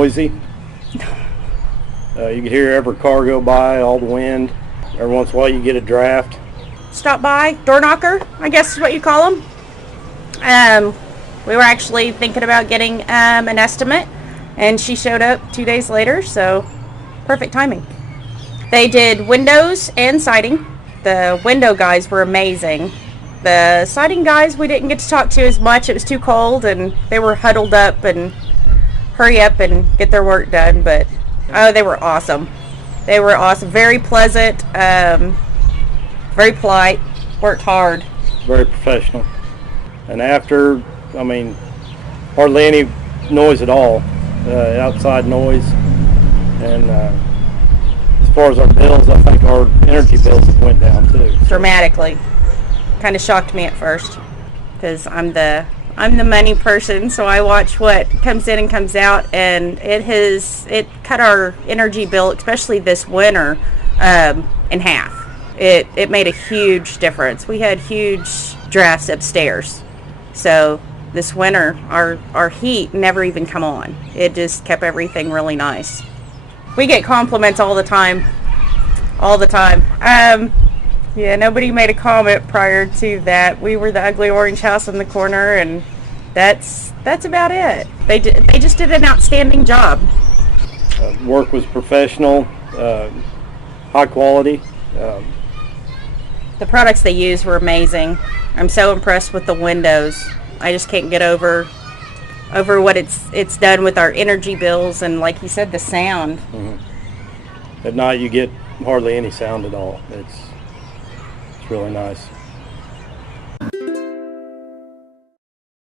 noisy. You can hear every car go by, all the wind. Every once in a while you get a draft. Stop by, door knocker, I guess is what you call them. We were actually thinking about getting an estimate, and she showed up 2 days later, so perfect timing. They did windows and siding. The window guys were amazing. The siding guys we didn't get to talk to as much. It was too cold, and they were huddled up and hurry up and get their work done, but oh, they were awesome. They were awesome. Very pleasant, very polite, worked hard. Very professional. And after, I mean, hardly any noise at all, outside noise. And as far as our bills, I think our energy bills have went down too. Dramatically. Kind of shocked me at first, because I'm the money person, so I watch what comes in and comes out, and it cut our energy bill, especially this winter, in half. It made a huge difference. We had huge drafts upstairs, so this winter our heat never even come on. It just kept everything really nice. We get compliments all the time. Yeah, nobody made a comment prior to that. We were the ugly orange house in the corner, and that's about it. They just did an outstanding job. Work was professional, high quality. The products they used were amazing. I'm so impressed with the windows. I just can't get over what it's done with our energy bills, and like you said, the sound. Mm-hmm. At night you get hardly any sound at all. It's really nice.